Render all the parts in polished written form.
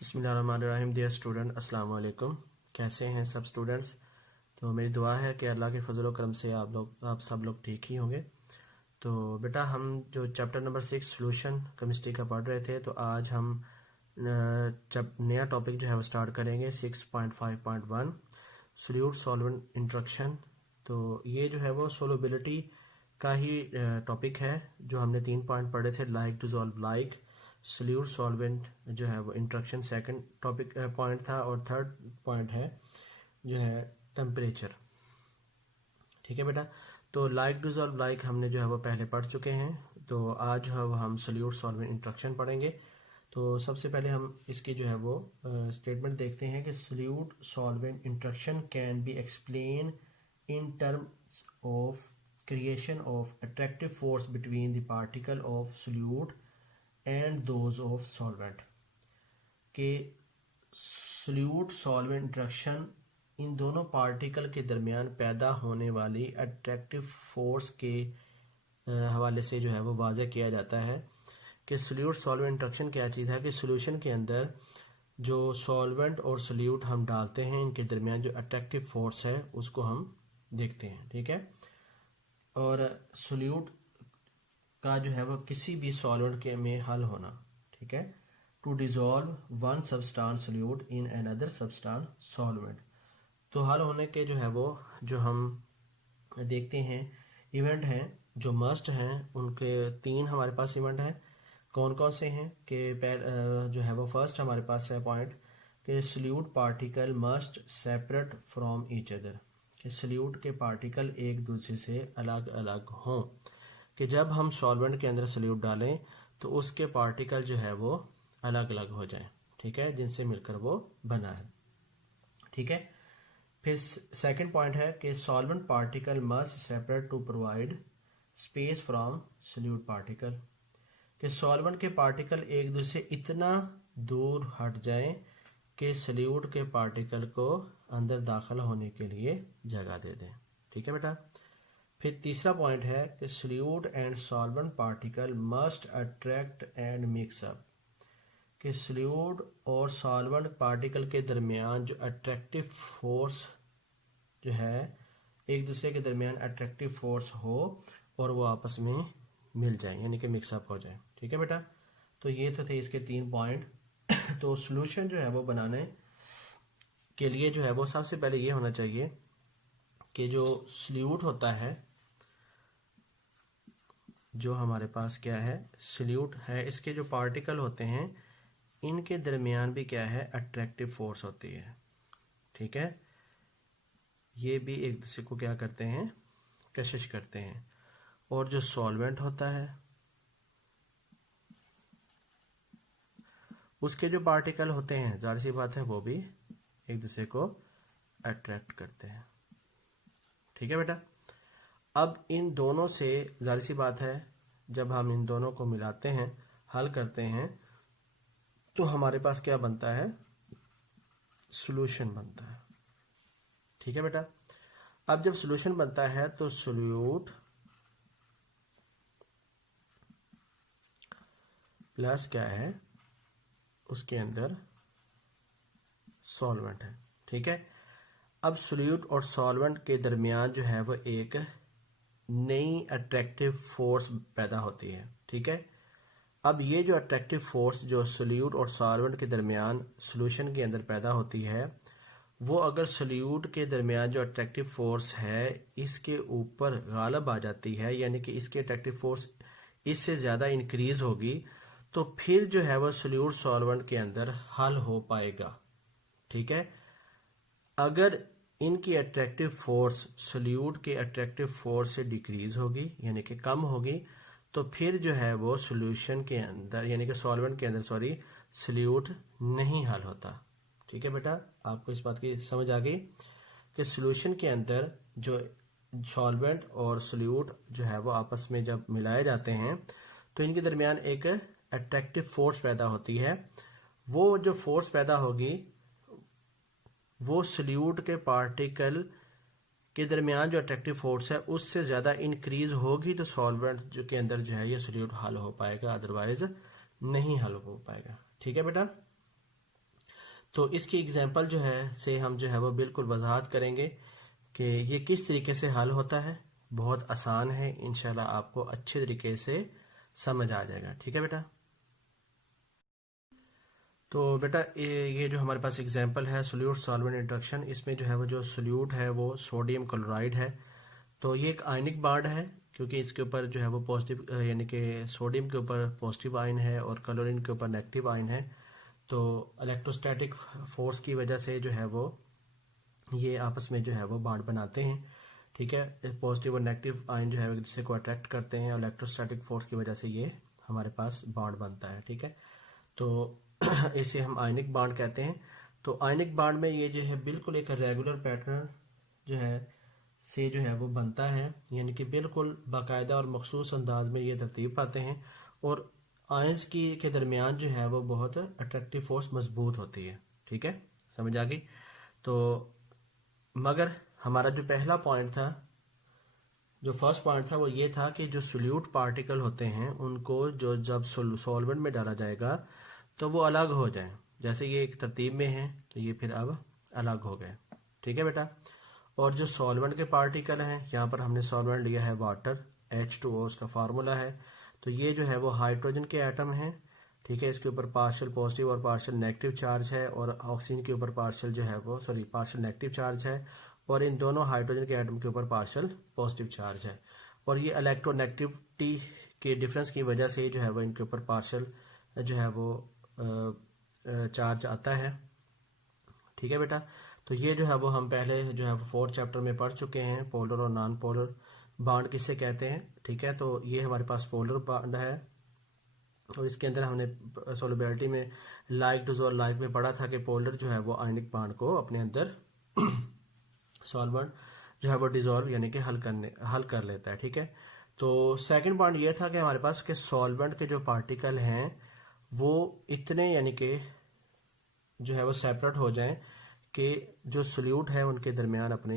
बिस्मिल्लाहिर्रहमानिर्रहीम। Dear student, अस्सलाम वालेकुम। कैसे हैं सब स्टूडेंट्स? तो मेरी दुआ है कि अल्लाह के फजल करम से आप सब लोग ठीक ही होंगे। तो बेटा, हम जो चैप्टर नंबर 6 सोल्यूशन केमिस्ट्री का पढ़ रहे थे, तो आज हम जब नया टॉपिक जो है वो स्टार्ट करेंगे 6.5.1 सोल्यूट सॉल्वेंट इंट्रैक्शन। तो ये जो है वो सोलबिलिटी का ही टॉपिक है। जो हमने 3 पॉइंट पढ़े थे, like, dissolve, like, solute solvent जो है वो इंट्रैक्शन सेकंड टॉपिक पॉइंट था, और थर्ड पॉइंट है जो है टेम्परेचर। ठीक है बेटा। तो लाइक, डिसॉल्व, लाइक हमने जो है वो पहले पढ़ चुके हैं। तो आज जो है वो हम सोल्यूट सॉल्वेंट इंट्रैक्शन पढ़ेंगे। तो सबसे पहले हम इसकी जो है वो स्टेटमेंट देखते हैं कि solute solvent interaction can be explain in terms of creation of attractive force between the particle of solute and those of solvent। के solute solvent interaction इन दोनों पार्टिकल के दरमियान पैदा होने वाली अट्रैक्टिव फोर्स के हवाले से जो है वो वाज़े किया जाता है कि सोल्यूट सॉल्वेंट इंट्रैक्शन क्या चीज़ है। कि सोल्यूशन के अंदर जो सॉल्वेंट और सोल्यूट हम डालते हैं, इनके दरमियान जो अट्रैक्टिव फोर्स है उसको हम देखते हैं। ठीक है। और सोल्यूट का जो है वो किसी भी सॉल्वेंट के में हल होना। ठीक है। To dissolve one substance solute in another substance solvent. तो हल होने के जो है वो जो हम देखते हैं इवेंट हैं जो मस्ट हैं, उनके 3 हमारे पास इवेंट हैं। कौन कौन से हैं कि जो है वो फर्स्ट हमारे पास है पॉइंट कि solute particle must separate from each other. कि सोल्यूट के पार्टिकल एक दूसरे से अलग अलग हों। कि जब हम सॉल्वेंट के अंदर सोल्यूट डालें तो उसके पार्टिकल जो है वो अलग अलग हो जाएं। ठीक है, जिनसे मिलकर वो बना है। ठीक है। फिर सेकंड पॉइंट है कि solvent particle must separate to provide space from solute particle. कि सॉल्वेंट के पार्टिकल एक दूसरे इतना दूर हट जाएं कि सोल्यूट के पार्टिकल को अंदर दाखिल होने के लिए जगह दे दें। ठीक है बेटा। फिर तीसरा पॉइंट है कि solute and solvent particle must attract and mix up. कि सोल्यूट और सॉल्वेंट पार्टिकल के दरमियान जो अट्रैक्टिव फोर्स जो है, एक दूसरे के दरमियान अट्रैक्टिव फोर्स हो और वो आपस में मिल जाए, यानी कि मिक्सअप हो जाए। ठीक है बेटा। तो ये तो थे इसके 3 पॉइंट। तो सोल्यूशन जो है वो बनाने के लिए जो है वो सबसे पहले ये होना चाहिए कि जो सोल्यूट होता है, जो हमारे पास क्या है सोल्यूट है, इसके जो पार्टिकल होते हैं इनके दरमियान भी क्या है अट्रैक्टिव फोर्स होती है। ठीक है। ये भी एक दूसरे को क्या करते हैं, कशिश करते हैं। और जो सॉल्वेंट होता है उसके जो पार्टिकल होते हैं, जाहिर सी बात है वो भी एक दूसरे को अट्रैक्ट करते हैं। ठीक है बेटा। अब इन दोनों से जाहिर सी बात है जब हम इन दोनों को मिलाते हैं, हल करते हैं, तो हमारे पास क्या बनता है, सॉल्यूशन बनता है। ठीक है बेटा। अब जब सॉल्यूशन बनता है तो सोल्यूट प्लस क्या है, उसके अंदर सॉल्वेंट है। ठीक है। अब सोल्यूट और सॉल्वेंट के दरमियान जो है वो एक नई अट्रैक्टिव फोर्स पैदा होती है। ठीक है। अब ये जो अट्रैक्टिव फोर्स जो सोल्यूट और सॉल्वेंट के दरमियान सॉल्यूशन के अंदर पैदा होती है, वो अगर सोल्यूट के दरमियान जो अट्रैक्टिव फोर्स है इसके ऊपर गालब आ जाती है, यानी कि इसकी अट्रैक्टिव फोर्स इससे ज़्यादा इंक्रीज होगी, तो फिर जो है वो सोल्यूट सॉल्वेंट के अंदर हल हो पाएगा। ठीक है। अगर इनकी अट्रैक्टिव फोर्स सोल्यूट के अट्रैक्टिव फोर्स से डिक्रीज होगी, यानी कि कम होगी, तो फिर जो है वो सोल्यूशन के अंदर, यानी कि सॉल्वेंट के अंदर सोल्यूट नहीं हल होता। ठीक है बेटा। आपको इस बात की समझ आ गई कि सोल्यूशन के अंदर जो सॉल्वेंट और सोल्यूट जो है वो आपस में जब मिलाए जाते हैं तो इनके दरमियान एक अट्रैक्टिव फोर्स पैदा होती है। वो जो फोर्स पैदा होगी वो सोल्यूट के पार्टिकल के दरमियान जो अट्रैक्टिव फोर्स है उससे ज़्यादा इंक्रीज होगी, तो सॉल्वेंट जो के अंदर जो है ये सोल्यूट हल हो पाएगा, अदरवाइज नहीं हल हो पाएगा। ठीक है बेटा। तो इसकी एग्जांपल जो है से हम जो है वो बिल्कुल वजाहत करेंगे कि ये किस तरीके से हल होता है। बहुत आसान है, इंशाल्लाह आपको अच्छे तरीके से समझ आ जाएगा। ठीक है बेटा। तो बेटा ये जो हमारे पास एग्जांपल है सोल्यूट सॉल्वेंट इंट्रोडक्शन, इसमें जो है वो जो सोल्यूट है वो सोडियम क्लोराइड है। तो ये एक आयनिक बॉन्ड है, क्योंकि इसके ऊपर जो है वो पॉजिटिव यानी कि सोडियम के ऊपर पॉजिटिव आयन है और क्लोरीन के ऊपर नेगेटिव आयन है। तो इलेक्ट्रोस्टैटिक फोर्स की वजह से जो है वो ये आपस में जो है वो बॉन्ड बनाते हैं। ठीक है, पॉजिटिव और नेगेटिव आयन जो है एक दूसरे को अट्रैक्ट करते हैं और इलेक्ट्रोस्टैटिक फोर्स की वजह से ये हमारे पास बॉन्ड बनता है। ठीक है, तो इसे हम आयनिक बॉन्ड कहते हैं। तो आयनिक बॉन्ड में ये जो है बिल्कुल एक रेगुलर पैटर्न जो है से जो है वो बनता है, यानी कि बिल्कुल बाकायदा और मखसूस अंदाज में ये तरतीब पाते हैं और आयंस की के दरमियान जो है वो बहुत अट्रैक्टिव फोर्स मजबूत होती है। ठीक है, समझ आ गई। तो मगर हमारा जो पहला पॉइंट था, जो फर्स्ट पॉइंट था वो ये था कि जो सोल्यूट पार्टिकल होते हैं उनको जो जब सॉल्वेंट में डाला जाएगा तो वो अलग हो जाए। जैसे ये एक तरतीब में है तो ये फिर अब अलग हो गए। ठीक है बेटा। और जो सॉल्वेंट के पार्टिकल हैं, यहाँ पर हमने सॉल्वेंट लिया है वाटर, H2O उसका फार्मूला है। तो ये जो है वो हाइड्रोजन के एटम हैं। ठीक है, इसके ऊपर पार्शियल पॉजिटिव और पार्शियल नेगेटिव चार्ज है और ऑक्सीजन के ऊपर पार्शियल जो है वो पार्शियल नेगेटिव चार्ज है और इन दोनों हाइड्रोजन के एटम के ऊपर पार्शियल पॉजिटिव चार्ज है। और ये इलेक्ट्रोनेगेटिविटी के डिफरेंस की वजह से जो है वो इनके ऊपर पार्शियल जो है वो चार्ज आता है। ठीक है बेटा। तो ये जो है वो हम पहले जो है फोर्थ चैप्टर में पढ़ चुके हैं, पोलर और नॉन पोलर बॉन्ड किसे कहते हैं। ठीक है, तो ये हमारे पास पोलर बॉन्ड है और इसके अंदर हमने सोलबिलिटी में लाइक डिसॉल्व लाइक में पढ़ा था कि पोलर जो है वो आयनिक बॉन्ड को अपने अंदर सॉल्वेंट जो है वो डिसॉल्व यानी कि हल कर लेता है। ठीक है, तो सेकंड पॉइंट ये था कि हमारे पास के सॉल्वेंट के जो पार्टिकल हैं वो इतने यानी कि जो है वो सेपरेट हो जाएं कि जो सोल्यूट है उनके दरमियान अपने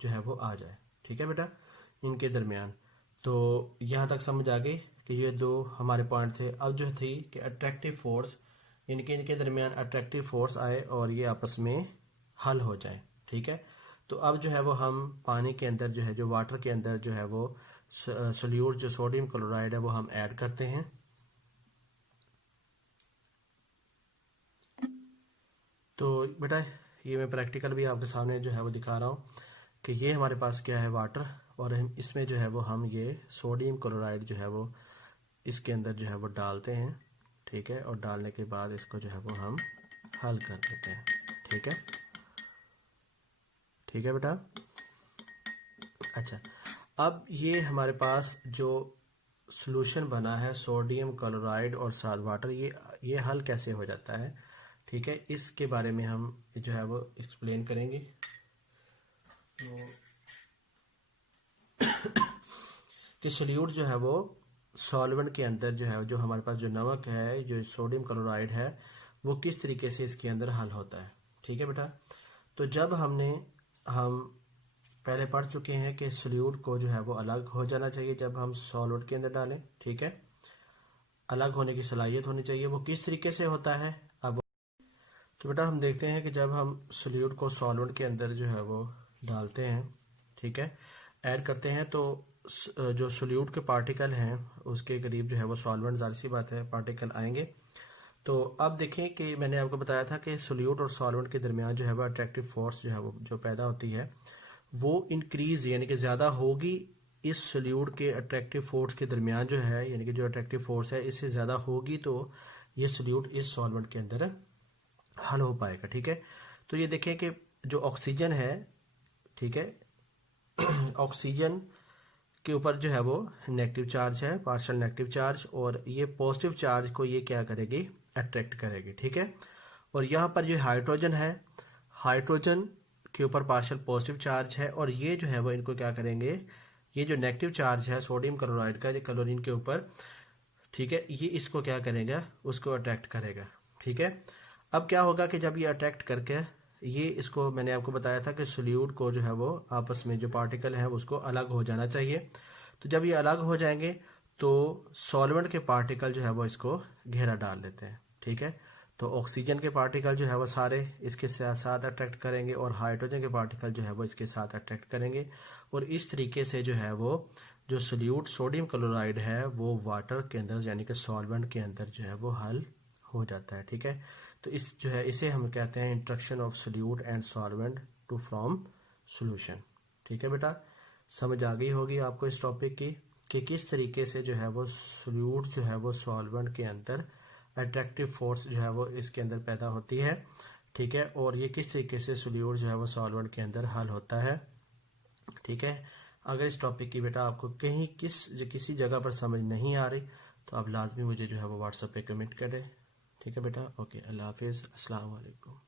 जो है वो आ जाए। ठीक है बेटा, इनके दरमियान। तो यहाँ तक समझ आ गई कि ये दो हमारे पॉइंट थे। अब जो थी कि अट्रैक्टिव फोर्स, इनके दरमियान अट्रैक्टिव फोर्स आए और ये आपस में हल हो जाए। ठीक है, तो अब जो है वो हम पानी के अंदर जो है जो वाटर के अंदर जो है वो सोल्यूट जो सोडियम क्लोराइड है वो हम ऐड करते हैं। तो बेटा ये मैं प्रैक्टिकल भी आपके सामने जो है वो दिखा रहा हूँ कि ये हमारे पास क्या है वाटर और हम इसमें जो है वो हम ये सोडियम क्लोराइड जो है वो इसके अंदर जो है वो डालते हैं। ठीक है, और डालने के बाद इसको जो है वो हम हल कर देते हैं। ठीक है, ठीक है बेटा। अच्छा, अब ये हमारे पास जो सॉल्यूशन बना है सोडियम क्लोराइड और साथ वाटर, ये हल कैसे हो जाता है। ठीक है, इसके बारे में हम जो है वो एक्सप्लेन करेंगे। तो कि सोल्यूट जो है वो सॉल्वेंट के अंदर जो है जो हमारे पास जो नमक है जो सोडियम क्लोराइड है वो किस तरीके से इसके अंदर हल होता है। ठीक है बेटा, तो जब हम पहले पढ़ चुके हैं कि सोल्यूट को जो है वो अलग हो जाना चाहिए जब हम सॉल्वेंट के अंदर डालें। ठीक है, अलग होने की सलाहियत होनी चाहिए। वो किस तरीके से होता है अब तो बेटा हम देखते हैं कि जब हम सोल्यूट को सॉल्वेंट के अंदर जो है वो डालते हैं, ठीक है, ऐड करते हैं, तो जो सोल्यूट के पार्टिकल हैं उसके करीब जो है वो सॉल्वेंट, जाहिर सी बात है पार्टिकल आएंगे। तो अब देखें कि मैंने आपको बताया था कि सोल्यूट और सॉल्वेंट के दरमियान जो है वो अट्रैक्टिव फोर्स जो है वो जो पैदा होती है वो इंक्रीज यानी कि ज़्यादा होगी इस सोल्यूट के अट्रैक्टिव फोर्स के दरमियान जो है, यानी कि जो अट्रैक्टिव फोर्स है इससे ज़्यादा होगी तो ये सोल्यूट इस सॉल्वेंट के अंदर हल हो पाएगा। ठीक है, तो ये देखें कि जो ऑक्सीजन है, ठीक है, ऑक्सीजन के ऊपर जो है वो नेगेटिव चार्ज है, पार्शियल नेगेटिव चार्ज, और ये पॉजिटिव चार्ज को ये क्या करेगी, अट्रैक्ट करेगी। ठीक है, और यहाँ पर जो हाइड्रोजन है, हाइड्रोजन के ऊपर पार्शियल पॉजिटिव चार्ज है और ये जो है वो इनको क्या करेंगे, ये जो नेगेटिव चार्ज है सोडियम क्लोराइड का क्लोरीन के ऊपर, ठीक है, ये इसको क्या करेगा, उसको अट्रैक्ट करेगा। ठीक है, अब क्या होगा कि जब ये अट्रैक्ट करके ये इसको, मैंने आपको बताया था कि सोल्यूट को जो है वो आपस में जो पार्टिकल है उसको अलग हो जाना चाहिए। तो जब ये अलग हो जाएंगे तो सॉल्वेंट के पार्टिकल जो है वो इसको घेरा डाल लेते हैं। ठीक है, तो ऑक्सीजन के पार्टिकल जो है वो सारे इसके साथ अट्रैक्ट करेंगे और हाइड्रोजन के पार्टिकल जो है वो इसके साथ अट्रैक्ट करेंगे, और इस तरीके से जो है वो जो सोल्यूट सोडियम क्लोराइड है वो वाटर के अंदर यानी कि सॉल्वेंट के अंदर जो है वो हल हो जाता है। ठीक है, तो इस जो है इसे हम कहते हैं interaction of solute and solvent to form solution. ठीक है बेटा, समझ आ गई होगी आपको इस टॉपिक की कि किस तरीके से जो है वो सोल्यूट जो है वो सॉल्वेंट के अंदर अट्रैक्टिव फोर्स जो है वो इसके अंदर पैदा होती है। ठीक है, और ये किस तरीके से सोल्यूट जो है वो सॉल्वेंट के अंदर हल होता है। ठीक है, अगर इस टॉपिक की बेटा आपको कहीं किसी जगह पर समझ नहीं आ रही तो आप लाजमी मुझे जो है वो व्हाट्सएप पे कमेंट करें। ठीक है बेटा, ओके, अल्लाह हाफिज़, अस्सलाम वालेकुम।